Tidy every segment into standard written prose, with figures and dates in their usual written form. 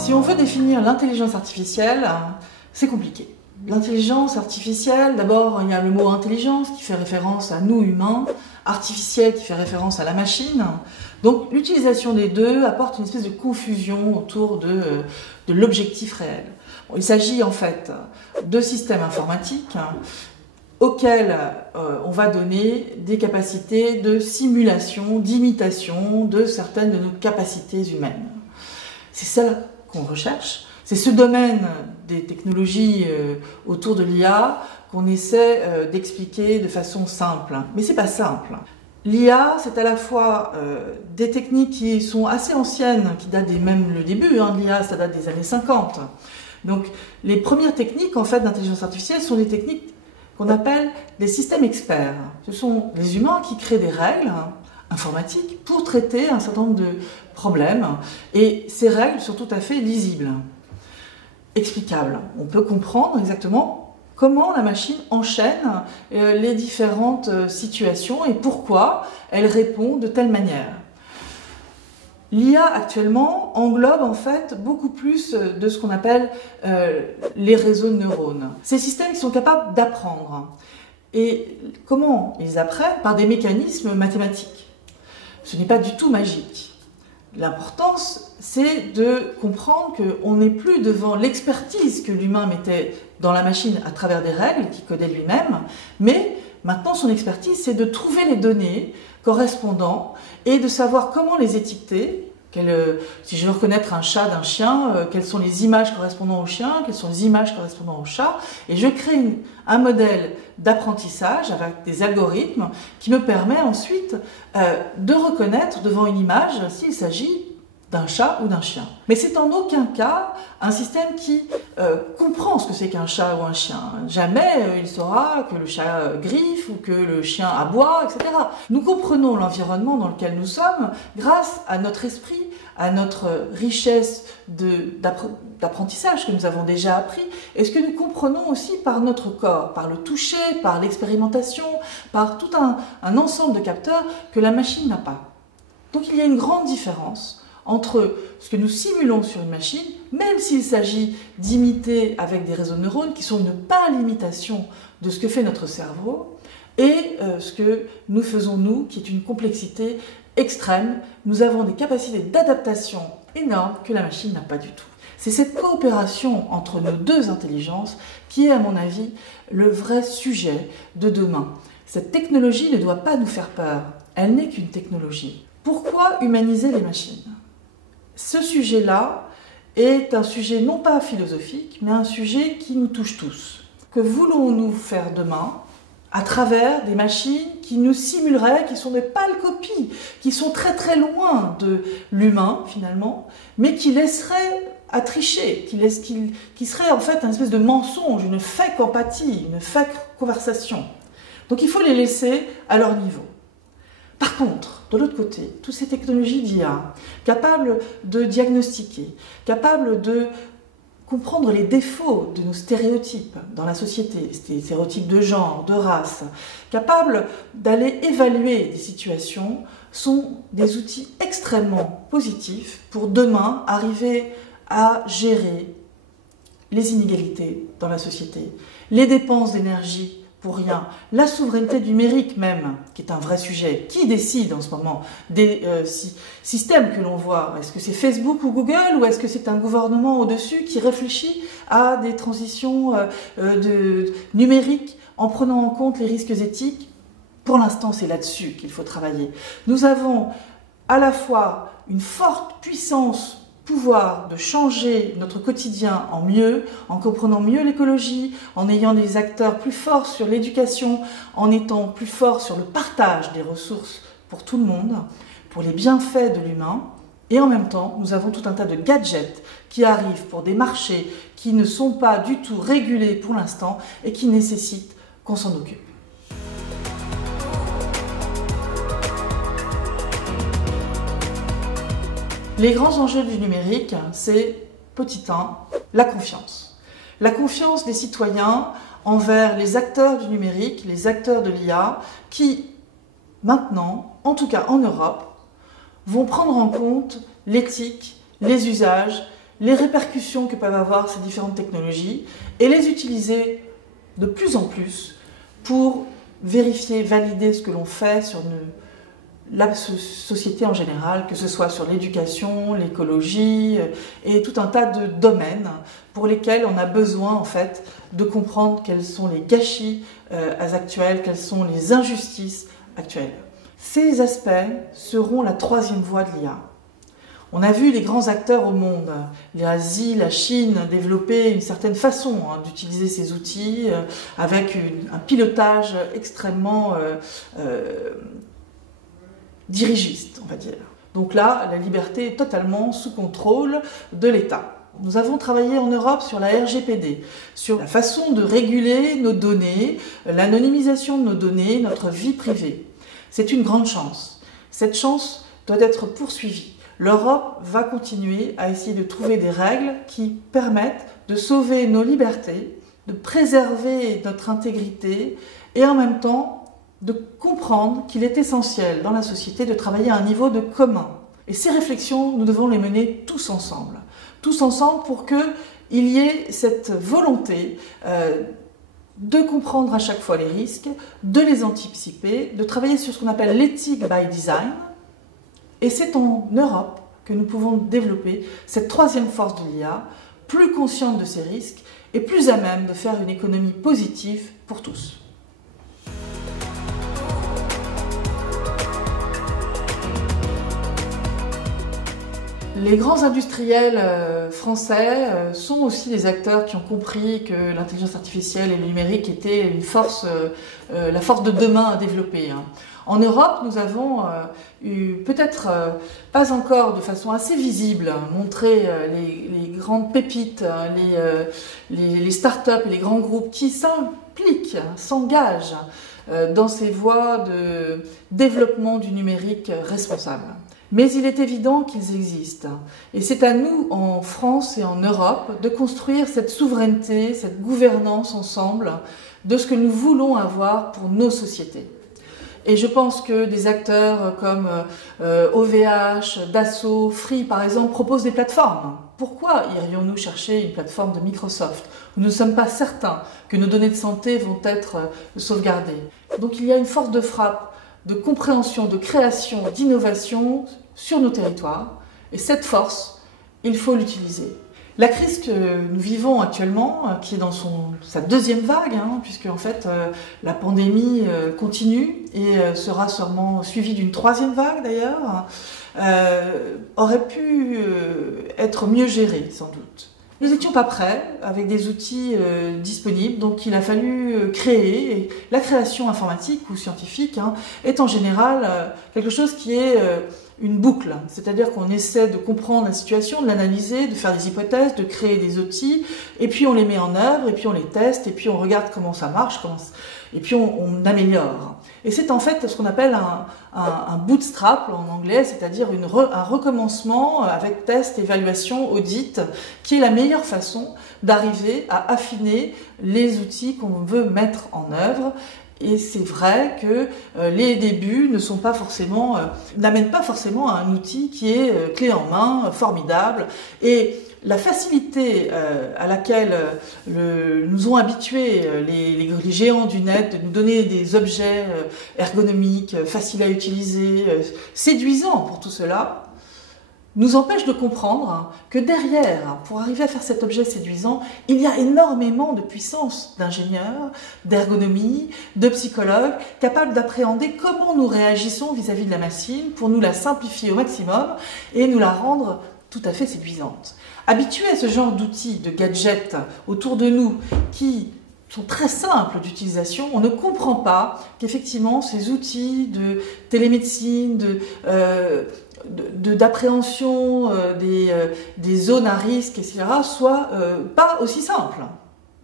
Si on veut définir l'intelligence artificielle, c'est compliqué. L'intelligence artificielle, d'abord, il y a le mot intelligence qui fait référence à nous humains, artificiel qui fait référence à la machine. Donc l'utilisation des deux apporte une espèce de confusion autour de l'objectif réel. Bon, il s'agit en fait de systèmes informatiques auxquels on va donner des capacités de simulation, d'imitation de certaines de nos capacités humaines. C'est ça qu'on recherche. C'est ce domaine des technologies autour de l'IA qu'on essaie d'expliquer de façon simple. Mais c'est pas simple. L'IA, c'est à la fois des techniques qui sont assez anciennes, qui datent même le début de l'IA, ça date des années 50. Donc les premières techniques en fait d'intelligence artificielle sont des techniques qu'on appelle des systèmes experts. Ce sont les humains qui créent des règles informatiques pour traiter un certain nombre de problèmes. Et ces règles sont tout à fait lisibles, explicables. On peut comprendre exactement comment la machine enchaîne les différentes situations et pourquoi elle répond de telle manière. L'IA actuellement englobe en fait beaucoup plus de ce qu'on appelle les réseaux de neurones. Ces systèmes sont capables d'apprendre. Et comment ils apprennent? Par des mécanismes mathématiques. Ce n'est pas du tout magique. L'importance, c'est de comprendre qu'on n'est plus devant l'expertise que l'humain mettait dans la machine à travers des règles qu'il codait lui-même, mais maintenant son expertise, c'est de trouver les données correspondant et de savoir comment les étiqueter. Si je veux reconnaître un chat d'un chien, quelles sont les images correspondant au chien, quelles sont les images correspondant au chat, et je crée un modèle d'apprentissage avec des algorithmes qui me permet ensuite de reconnaître devant une image s'il s'agit d'un chat ou d'un chien. Mais c'est en aucun cas un système qui comprend ce que c'est qu'un chat ou un chien. Jamais il saura que le chat griffe ou que le chien aboie, etc. Nous comprenons l'environnement dans lequel nous sommes grâce à notre esprit, à notre richesse d'apprentissage que nous avons déjà appris, et ce que nous comprenons aussi par notre corps, par le toucher, par l'expérimentation, par tout un ensemble de capteurs que la machine n'a pas. Donc il y a une grande différence entre ce que nous simulons sur une machine, même s'il s'agit d'imiter avec des réseaux de neurones qui sont une pâle imitation de ce que fait notre cerveau, et ce que nous faisons nous, qui est une complexité extrême. Nous avons des capacités d'adaptation énormes que la machine n'a pas du tout. C'est cette coopération entre nos deux intelligences qui est, à mon avis, le vrai sujet de demain. Cette technologie ne doit pas nous faire peur. Elle n'est qu'une technologie. Pourquoi humaniser les machines ? Ce sujet-là est un sujet non pas philosophique, mais un sujet qui nous touche tous. Que voulons-nous faire demain à travers des machines qui nous simuleraient, qui sont des pâles copies, qui sont très très loin de l'humain finalement, mais qui laisseraient à tricher, qui seraient en fait un espèce de mensonge, une fake empathie, une fake conversation. Donc il faut les laisser à leur niveau. Par contre, de l'autre côté, toutes ces technologies d'IA, capables de diagnostiquer, capables de comprendre les défauts de nos stéréotypes dans la société, des stéréotypes de genre, de race, capables d'aller évaluer des situations, sont des outils extrêmement positifs pour demain arriver à gérer les inégalités dans la société, les dépenses d'énergie pour rien, la souveraineté numérique même, qui est un vrai sujet. Qui décide en ce moment des systèmes que l'on voit? Est-ce que c'est Facebook ou Google, ou est-ce que c'est un gouvernement au-dessus qui réfléchit à des transitions numériques en prenant en compte les risques éthiques? Pour l'instant, c'est là-dessus qu'il faut travailler. Nous avons à la fois une forte puissance pouvoir de changer notre quotidien en mieux, en comprenant mieux l'écologie, en ayant des acteurs plus forts sur l'éducation, en étant plus forts sur le partage des ressources pour tout le monde, pour les bienfaits de l'humain. Et en même temps, nous avons tout un tas de gadgets qui arrivent pour des marchés qui ne sont pas du tout régulés pour l'instant et qui nécessitent qu'on s'en occupe. Les grands enjeux du numérique, c'est, petit 1, la confiance. La confiance des citoyens envers les acteurs du numérique, les acteurs de l'IA, qui, maintenant, en tout cas en Europe, vont prendre en compte l'éthique, les usages les répercussions que peuvent avoir ces différentes technologies et les utiliser de plus en plus pour vérifier, valider ce que l'on fait sur la société en général, que ce soit sur l'éducation, l'écologie et tout un tas de domaines pour lesquels on a besoin en fait de comprendre quels sont les gâchis actuels, quelles sont les injustices actuelles. Ces aspects seront la troisième voie de l'IA. On a vu les grands acteurs au monde, l'Asie, la Chine, développer une certaine façon d'utiliser ces outils avec un pilotage extrêmement dirigiste, on va dire. Donc là, la liberté est totalement sous contrôle de l'État. Nous avons travaillé en Europe sur la RGPD, sur la façon de réguler nos données, l'anonymisation de nos données, notre vie privée. C'est une grande chance. Cette chance doit être poursuivie. L'Europe va continuer à essayer de trouver des règles qui permettent de sauver nos libertés, de préserver notre intégrité et en même temps de comprendre qu'il est essentiel dans la société de travailler à un niveau de commun. Et ces réflexions, nous devons les mener tous ensemble pour qu'il y ait cette volonté de comprendre à chaque fois les risques, de les anticiper, de travailler sur ce qu'on appelle l'éthique by design. Et c'est en Europe que nous pouvons développer cette troisième force de l'IA, plus consciente de ces risques et plus à même de faire une économie positive pour tous. Les grands industriels français sont aussi des acteurs qui ont compris que l'intelligence artificielle et le numérique étaient une force, la force de demain à développer. En Europe, nous avons eu, peut-être pas encore de façon assez visible, montré les grandes pépites, les start-up et les grands groupes qui s'impliquent, s'engagent dans ces voies de développement du numérique responsable. Mais il est évident qu'ils existent. Et c'est à nous, en France et en Europe, de construire cette souveraineté, cette gouvernance ensemble de ce que nous voulons avoir pour nos sociétés. Et je pense que des acteurs comme OVH, Dassault, Free par exemple proposent des plateformes. Pourquoi irions-nous chercher une plateforme de Microsoft où nous ne sommes pas certains que nos données de santé vont être sauvegardées? Donc il y a une force de frappe, de compréhension, de création, d'innovation sur nos territoires. Et cette force, il faut l'utiliser. La crise que nous vivons actuellement, qui est dans sa deuxième vague, puisque en fait la pandémie continue et sera sûrement suivie d'une troisième vague d'ailleurs, aurait pu être mieux gérée sans doute. Nous n'étions pas prêts avec des outils disponibles, donc il a fallu créer. Et la création informatique ou scientifique est en général quelque chose qui est une boucle, c'est-à-dire qu'on essaie de comprendre la situation, de l'analyser, de faire des hypothèses, de créer des outils, et puis on les met en œuvre, et puis on les teste, et puis on regarde comment ça marche, et puis on améliore. Et c'est en fait ce qu'on appelle un bootstrap en anglais, c'est-à-dire un recommencement avec test, évaluation, audit, qui est la meilleure façon d'arriver à affiner les outils qu'on veut mettre en œuvre. Et c'est vrai que les débuts n'amènent pas forcément à un outil qui est clé en main, formidable. Et la facilité à laquelle nous ont habitués les géants du net de nous donner des objets ergonomiques, faciles à utiliser, séduisants pour tout cela, nous empêche de comprendre que derrière, pour arriver à faire cet objet séduisant, il y a énormément de puissance d'ingénieurs, d'ergonomie, de psychologues, capables d'appréhender comment nous réagissons vis-à-vis de la machine pour nous la simplifier au maximum et nous la rendre tout à fait séduisante. Habitués à ce genre d'outils, de gadgets autour de nous qui sont très simples d'utilisation, on ne comprend pas qu'effectivement ces outils de télémédecine, d'appréhension des zones à risque, etc., soient pas aussi simples.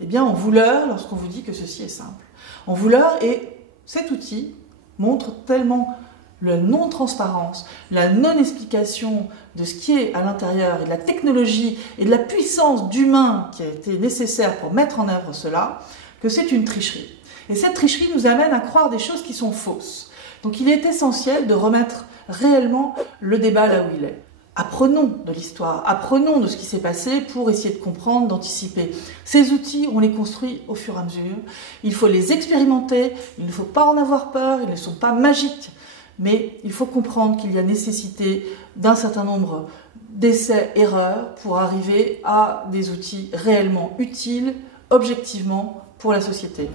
Eh bien, on vous leurre lorsqu'on vous dit que ceci est simple. On vous leurre et cet outil montre tellement la non-transparence, la non-explication de ce qui est à l'intérieur et de la technologie et de la puissance d'humain qui a été nécessaire pour mettre en œuvre cela, que c'est une tricherie. Et cette tricherie nous amène à croire des choses qui sont fausses. Donc il est essentiel de remettre réellement le débat là où il est. Apprenons de l'histoire, apprenons de ce qui s'est passé pour essayer de comprendre, d'anticiper. Ces outils, on les construit au fur et à mesure. Il faut les expérimenter, il ne faut pas en avoir peur, ils ne sont pas magiques. Mais il faut comprendre qu'il y a nécessité d'un certain nombre d'essais-erreurs pour arriver à des outils réellement utiles, objectivement, pour la société.